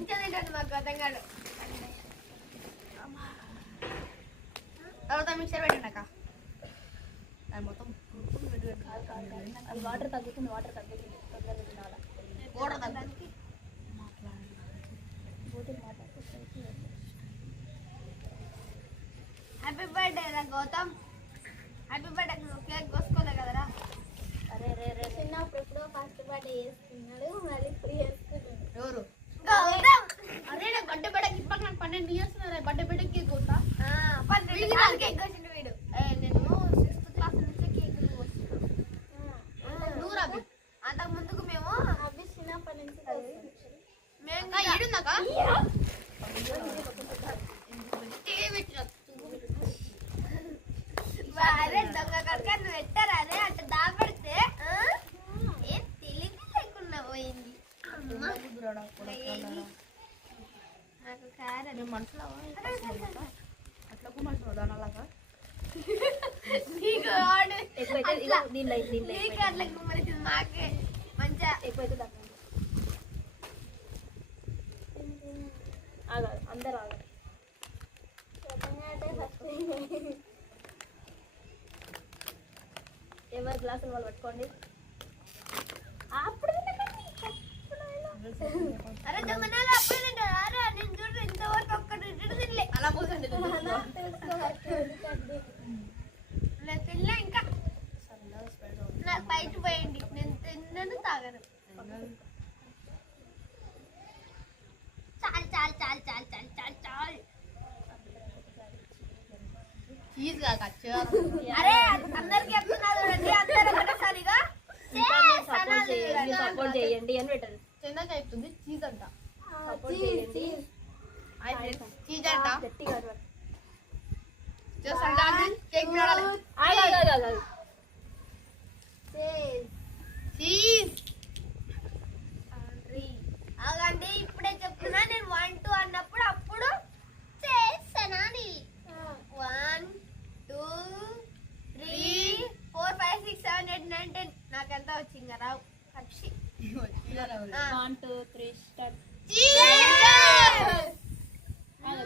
మంచిగా తింటాడు మాకు గతంగాడు. తర్వాత మిక్సర్ పెట్టండి అది మొత్తం వాటర్ తగ్గుతుంది తొందరగా తినాలి. వాటర్ తగ్గడానికి హ్యాపీ బర్త్డే రా గౌతమ్. Happy birthday. కేక్ కోసుకోలే కదరా. అరే రే రే చిన్నప్పుడు ఎప్పుడో ఫస్ట్ బర్త్డే చేసుకున్నాడు, మళ్ళీ ఇప్పుడు చేసుకుంటాడు. ఎవరు? గౌతమ్. అరే నా బర్త్డే బర్త్డేకి ఇప్పుడు నాకు 12 years బర్త్డే బర్త్డే కేక్ కోస్తా. 12 కేక్ కోసిండు వీడు. నేను 6th క్లాస్ నుంచి కేక్ కోస్తున్నాను. నువ్వు రవి అంతకు ముందుకు మేము అవి చిన్నప్పటి నుంచి మేము ఈడుందాక అరే దొంగ కనుక నువ్వు పెట్టారా అదే అట్లా దాపెడితే ఏం తెలివి లేకుండా పోయింది. నాకు కారణం మనసులో అట్లా మనసులో దానిలాగా నీకు అట్లా గుమ్మరించింది. మాకే మంచిగా ఎక్కువైతే దాకా ఆగాలి, అందరు ఆగాలి. ఎవరి గ్లాసులు వాళ్ళు పట్టుకోండి. అప్పుడు అరే దొంగనాలు అప్పుడే తింటారు. అరే నేను చూడు ఇంతవరకు ఒక్కటి తినలే. అలా పోతుంది తినలే ఇంకా నాకు బయట పోయండి. నేను తిన్నాను తాగను. చాలు చాలు చాలు చాలు చాలు చాలు చాలు. చీజ్ అరే అందరికి చెప్తున్నారు అందరూ ఒకటేసారిగా సపోర్ట్ చేయండి అని పెట్టారు. చిన్నగా చెప్తుంది చీజ్ అంట. సపోర్ట్ చేయండి చీజ్ అంట. గట్టిగా ఆగండి ఇప్పుడే చెప్తున్నా. నేను 1 2 అన్నప్పుడు అప్పుడు చేస్తానా? 1 2 3 4 5 6 7 8 9 10 నాకెంత వచ్చింది రావు పక్షి. 1 2 3 స్టార్ట్.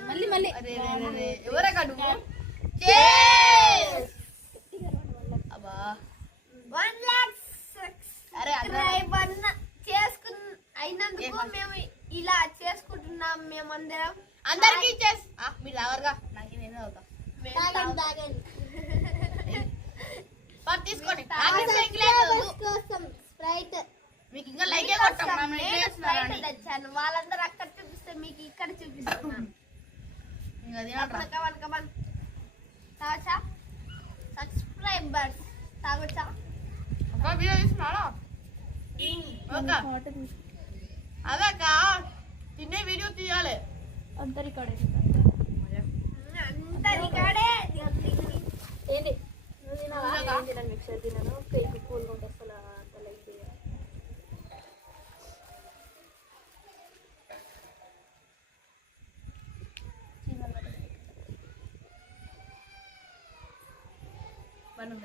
మళ్ళీ మళ్ళీ ఎవరగా నువ్వు? అబ్బా 1 lakh చేసుకున్న అయినందుకు మేము ఇలా చేసుకుంటున్నాం. మేమందరం అందరికి మీరు ఎవరుగా నాకు తీసుకోండి. మీకు ఇంకా లైక్ తెచ్చాను. వాళ్ళందరూ అక్కడ చూపిస్తే మీకు ఇక్కడ చూపిస్తున్నాను. తాగొచ్చా? సబ్స్క్రైబర్స్ తాగొచ్చా? అదక్క తినే వీడియో తీయాలి. అందరి కాడే ఏంటి నువ్వు తినవా? మిక్సర్ తిన్నాను. కేక్ కూల్ ఉంటుంది అసలు అంత లైక్ కాదు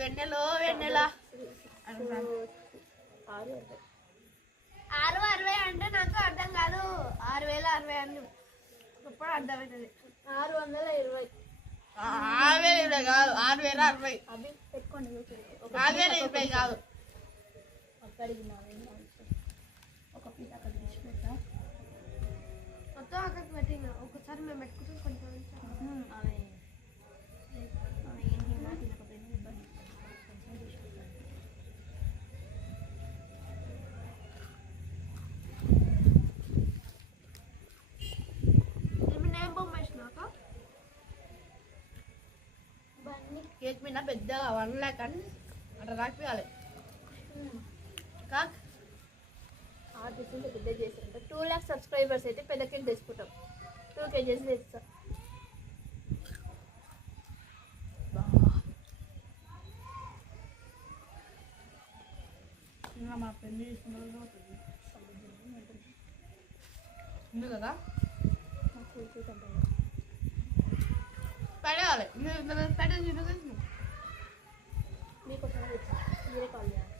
వెన్నెలో వెన్నెల 660 అంటే నాకు అర్థం కాదు. 6060 అని ఇప్పుడు అర్థమవుతుంది. 620 6,020 కాదు 6,060 అవి పెట్టుకోండి. 6,020 కాదు. అక్కడికి ఒక పీస్ అక్కడ తీసి పెట్టా మొత్తం అక్కడికి పెట్టిన ఒకసారి మేము పెట్టుకుంటాం కొంచెం ఆమె ఏం తిన్నా తినకపోయినా ఇబ్బంది. నేను బొమ్మ వేసినాక కేక్ మీద పెద్దగా 1 lakh అని అట్లా రాకపోయాలి. కాక్ ఆర్టిస్ట్ పెద్ద చేసారంట. 2 lakh సబ్స్క్రైబర్స్ అయితే పెద్ద కేక్ తెచ్చుకుంటాం. 2 kgs తెచ్చా. మా పెళ్లి చేసుకున్న ఉంది కదా నాకు కూర్చోటి అంటారు. పడేయాలి పెట్టేసి మీకు ఒకసారి వచ్చా మీరే కాల్ చేయాలి.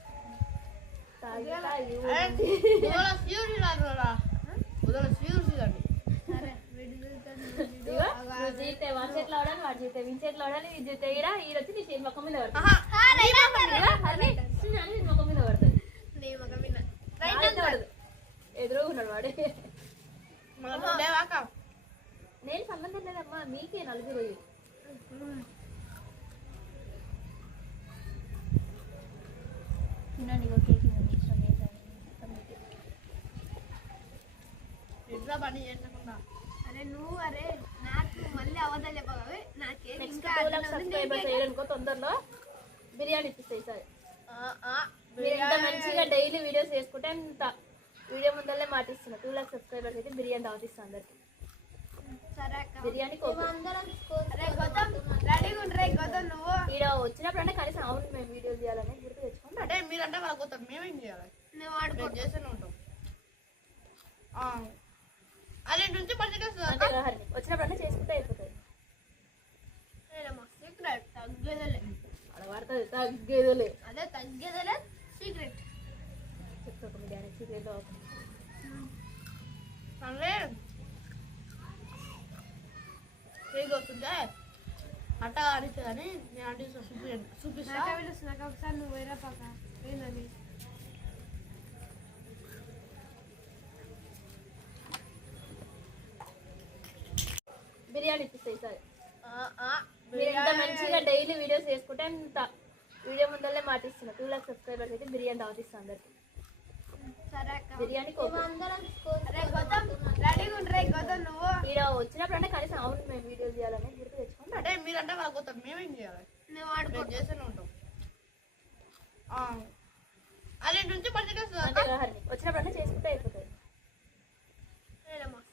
తాగి నువ్వు జీతే వాడి చేతిలో ఆడాలి, వాడి జీతే వీని చేతిలో ఆడాలి, ఇది జీతే ఈడ వచ్చి నీ చేతి మొక్క మీద పడుతుంది. మొక్క మీద పడుతుంది. ఎదురుగా ఉన్నాడు వాడే. నేను సంబంధం లేదమ్మా, మీకే నలుగురు. తినండి కేక్ ఎట్లా పని చేయకుండా అరే నువ్వు అరే నాకు మళ్ళీ అవతల చెప్పగలవి నాకేం నెక్స్ట్ ఇంకా 2 lakhs సబ్స్క్రైబర్స్ అయ్యారనుకో తొందరలో బిర్యానీ ఇప్పిస్తాయి సార్. మీరు ఎంత మంచిగా డైలీ వీడియోస్ చేసుకుంటే అంత వీడియో ముందరనే మాటిస్తున్నా. 2 lakhs సబ్స్క్రైబర్స్ అయితే బిర్యానీ దావతిస్తాను అందరికి. సరే అక్క బిర్యానీ కోపం అరే గౌతమ్ రెడీగా ఉండరే గౌతమ్ నువ్వు ఈడ వచ్చినప్పుడు అంటే కనీసం అవును మేము వీడియోస్ చేయాలని గుర్తు తెచ్చుకోండి. అంటే మీరంటే వాళ్ళకి పోతారు, మేమేం చేయాలి? నువ్వు ఆడుకో మేము చేస్తూనే ఉంటాం. అదే నుంచి పర్చేస్ అంతే కదా హరిణి, వచ్చినప్పుడు అంటే చేసుకుంటే అయిపోతుంది. సీక్రెట్ తగ్గేదలే అలా పడుతుంది తగ్గేదోలే. అదే తగ్గేదలే సీక్రెట్ చెప్తాను బిర్యానీ సీక్రెట్ అంటే కేక్ వస్తుంటే అట్ట ఆడితే అని నేను అంటే చూపిస్తా. నాకు ఒకసారి నువ్వు వేరే పక్క ఏందని బిర్యానీ ఇప్పిస్తాయి సార్. మీరు ఎంత మంచిగా డైలీ వీడియోస్ చేసుకుంటే అంత వీడియో ముందరనే మాటిస్తున్నా. 2 lakhs సబ్స్క్రైబర్స్ అయితే బిర్యానీ దావతిస్తాను అందరికి. సరే అక్క బిర్యానీ కోపం అరే గౌతమ్ రెడీగా ఉండరే గౌతమ్ నువ్వు ఈడ వచ్చినప్పుడు అంటే కనీసం అవును మేము వీడియోస్ చేయాలని గుర్తు తెచ్చుకోండి. అంటే మీరంటే వాళ్ళకి పోతారు, మేమేం చేయాలి? నువ్వు ఆడుకో మేము చేస్తూనే ఉంటాం. అదే నుంచి పర్చేస్ అంతే కదా హరిణి, వచ్చినప్పుడు అంటే చేసుకుంటే అయిపోతుంది.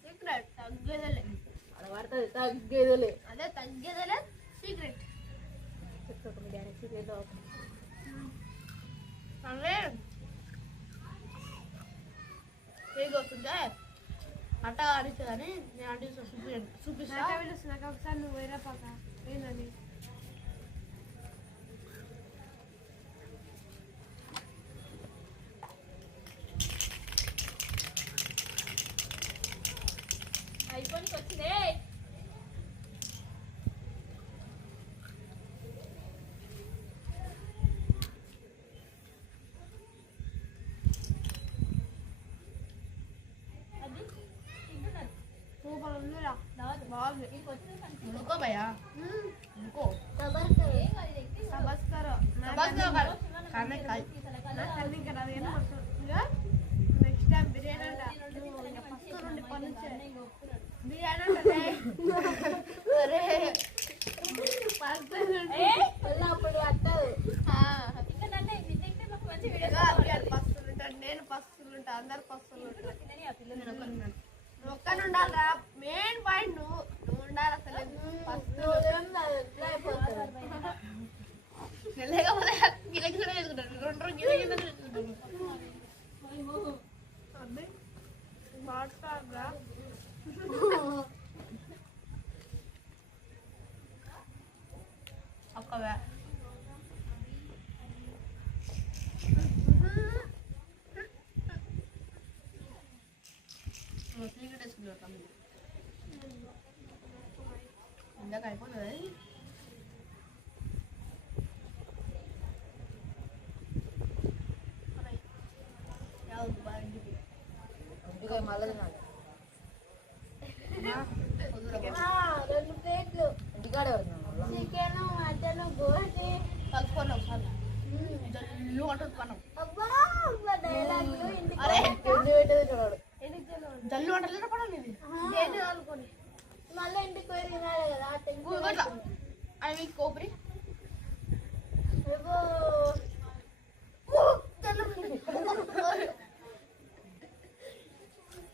సీక్రెట్ తగ్గేదలే అలా పడుతుంది తగ్గేదోలే. అదే తగ్గేదలే సీక్రెట్ చెప్తాను బిర్యానీ సీక్రెట్ అంటే కేక్ వస్తుంటే అట్ట ఆడితే అని నేను అంటే చూపిస్తా. నాకు ఒకసారి నువ్వు వేరే పక్క ఏందని అయిపోయి వచ్చిందే. అది తింటున్నారు. సూపర్ ఉందిరా బాగుంది. ఇంకో భయ్యా ఇంకో నమస్కారం నెక్స్ట్ టైం బిర్యానీ అంట బిర్యానీ అప్పుడు అట్టదు పస్తులుంటాడు, నేను పస్తులుంటా, అందరు పస్తులుంటారు. ఒక్కను ఉండాలిరా, మెయిన్ పాయింట్ నువ్వు ఉండాలి. అసలు లేకపోతే గిలగిల వేసుకుంటారు, 2 గిలగిల వేసుకుంటారు. మాట్లాడరా ఒక్కవే సీక్రెట్ వేసుకుంటాం. ఇందాక అయిపోతుంది. మళ్ళీ రెండు ప్లేట్లు ఇంటికాడే చికెన్ మటన్ గోటి కలుపుకోండి ఒకసారి. జల్లు అంటుంది పనం. అరే జల్లు అంటలేదు పనం ఇది. మళ్ళీ ఇంటికి పోయి తినాలి కదా. అవి కొబ్బరి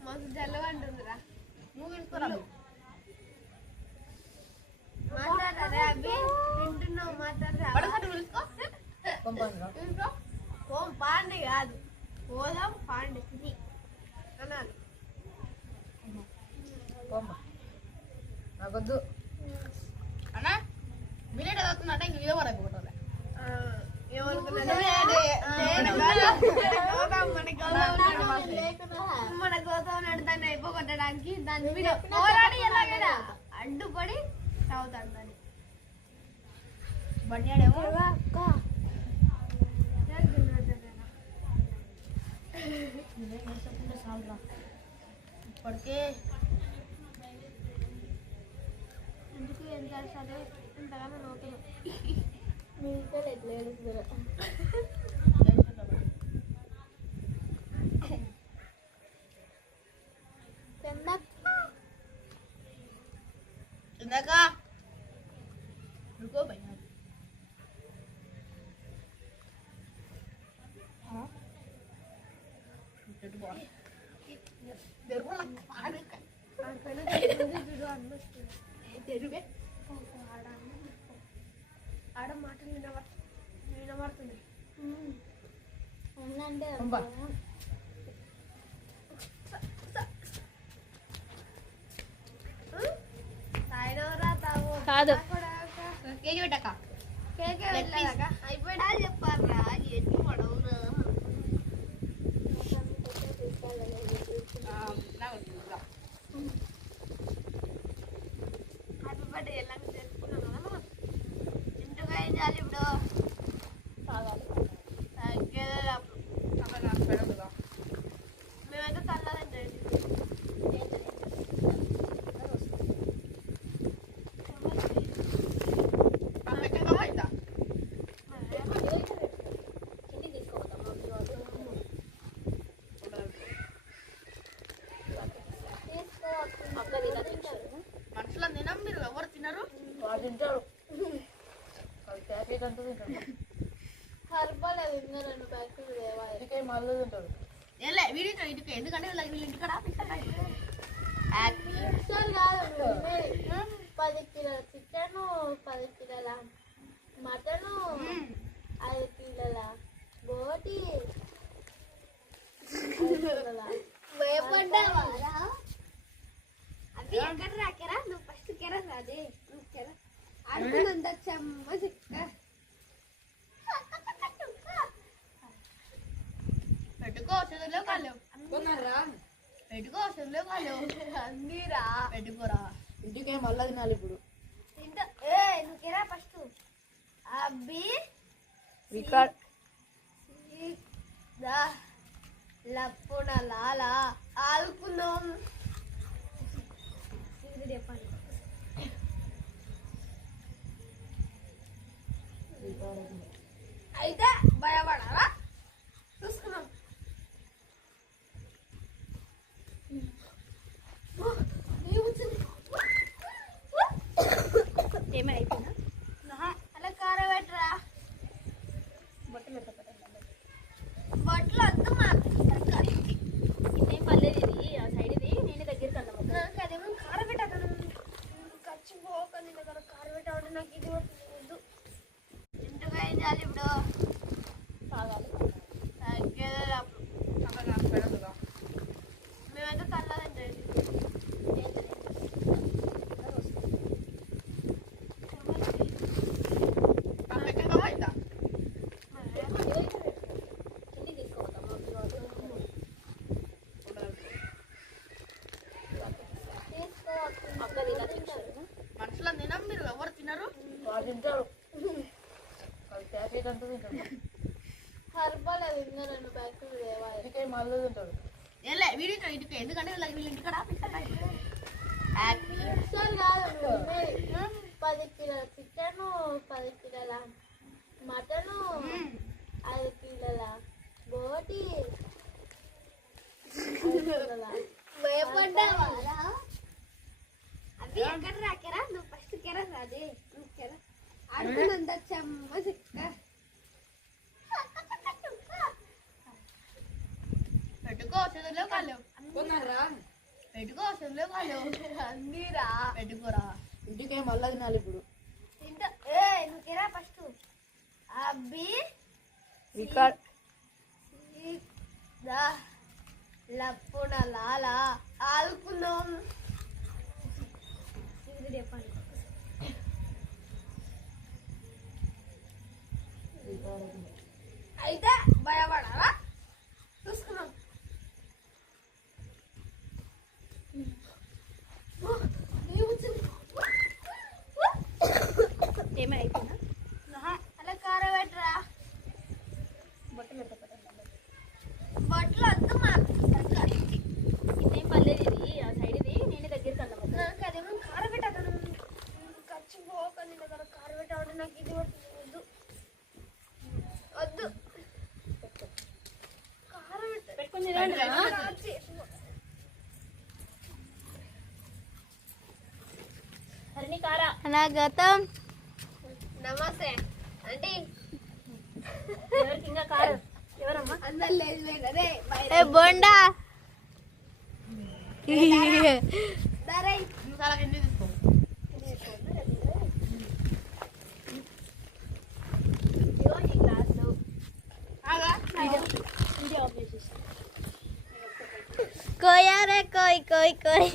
మస్తు జల్లగా అంటుందిరా. నువ్వు తీసుకురా. మాట్లాడరా అవి తింటున్నావు మాట్లాడరా. పడసారి తెలుసుకో. ఓం పాండి కాదు పోదాం పాండి అనాలి. నాకొద్దు అన్నా బిర్యానీ అవుతుందంటే ఇంక ఇదే పడకపోతుంది మన గోతం దాన్ని అయిపోగొట్టడానికి దాని మీద పోరాడి ఎలాగైనా అడ్డుపడి తాగుతాడు దాన్ని బండియాడేమో ఇప్పటికే ఎందుకు ఏం చేస్తాడు ఇంతగానో నోకులు మీ ఇంట్లో ఎట్లా ఏడుస్తురా ఇందాక रुको भैया ఆడ మాటలు వినబడుతుంది ఉందంటే కాదు కేజీ పెట్టక కేకే వెళ్ళాక అయిపోయినా చెప్పారా ఎన్ని పడవురా హ్యాపీ బర్త్డే ఎలా చేసుకున్నాను ఇంటికి ఏం చేయాలి ఇప్పుడు మేమైతే తల్లదండి మనుషులు తినం మీరు ఎవరు తినరు తింటారు హర్బల్ అది రెండు ప్యాకెట్లు తేవాలి మళ్ళీ తింటారు ఏలే వీడితో ఇటుక ఎందుకంటే వీళ్ళ ఇంటికాడ కాదు 10 కిలోల చికెన్ 10 కిలోల మటన్ 5 కిలోల బోటి భయపడ్డావారా అవి ఎక్కడ రాకెరా నువ్వు ఫస్ట్ కెరా రాదే నువ్వు కెరా ఆడుకున్నంత చెమ్మ చిక్క పెట్టుకో చదువులో కాలేవు పెట్టుకో చదువులో కాలేవు అన్నీరా పెట్టుకోరా ఇంటికి మళ్ళీ తినాలి ఇప్పుడు నువ్వు కెరా ఫస్ట్ అబ్బి రికార్డ్ లప్పున లాలా ఆలుకున్నాం చెప్పండి అయితే భయపడాలా చూసుకున్నాం ఏమైపోయినా అలా కార పెట్టరా బట్టలు బట్టలు వద్దు మాకు ఇదేం పర్లేదు ఇది ఆ సైడ్ ఇది నేను దగ్గరికి అన్నాము నాకు అదేమో కార పెట్టాను ఖర్చు పోక నేను దగ్గర కార పెట్టాడు నాకు ఇది వద్దు ఇంటికి ఏం చేయాలి ఇప్పుడు తాగాలి మేమైతే తల్లదండి మనుషులు తినం మీరు ఎవరు తినరు తింటారు ప్యాకెట్ అంతా తింటారు హర్బల్ అది రెండు ప్యాకెట్లు తేవాలి మళ్ళీ తింటారు ఏలే వీడితో ఇటుక ఎందుకంటే వీళ్ళ ఇంటికాడ కాదు 10 కిలోల చికెన్ 10 కిలోల మటన్ 5 కిలోల బోటి భయపడ్డావారా అవి ఎక్కడ రాకెరా నువ్వు ఫస్ట్ కెరా రాదే నువ్వు కెరా ఆడుకున్నంత చెమ్మ చిక్క పెట్టుకో చదువులో కాలేవు పెట్టుకో చదువులో కాలేవు అన్నీరా పెట్టుకోరా ఇంటికి మళ్ళీ తినాలి ఇప్పుడు నువ్వు కెరా ఫస్ట్ అబ్బి రికార్డ్ లప్పున లాలా ఆలుకున్నాం అయితే భయపడాలా చూసుకున్నాం. ఏమైనా అయిపోయిందా? అలా కారం పెట్టరా. బట్టలు పెట్టకపోతే బట్టలు వద్దు మాకు. ఇదేం పర్లేదు, ఇది ఆ సైడ్ ఇది నేను దగ్గరికి అన్నా నాకు అదేమో కారం పెట్టాను. ఖర్చు పోక నీ దగ్గర కారం పెట్టాడు. నాకు ఇది వద్దు వద్దు. కారం పెట్టుకుని తినండి రా. హరిణి కారా అలా గతం. నమస్తే అంటే ఎవరికి ఇంకా కారం ఎవరమ్మా? అందరు లేదు అదే బోండా చాలా కింద తీసుకో. ఇదిగో ఈ గ్లాసులు ఆగా. వీడియో ఆఫ్ చేసేసి కోయా రే కోయ్ కోయ్ కోయ్.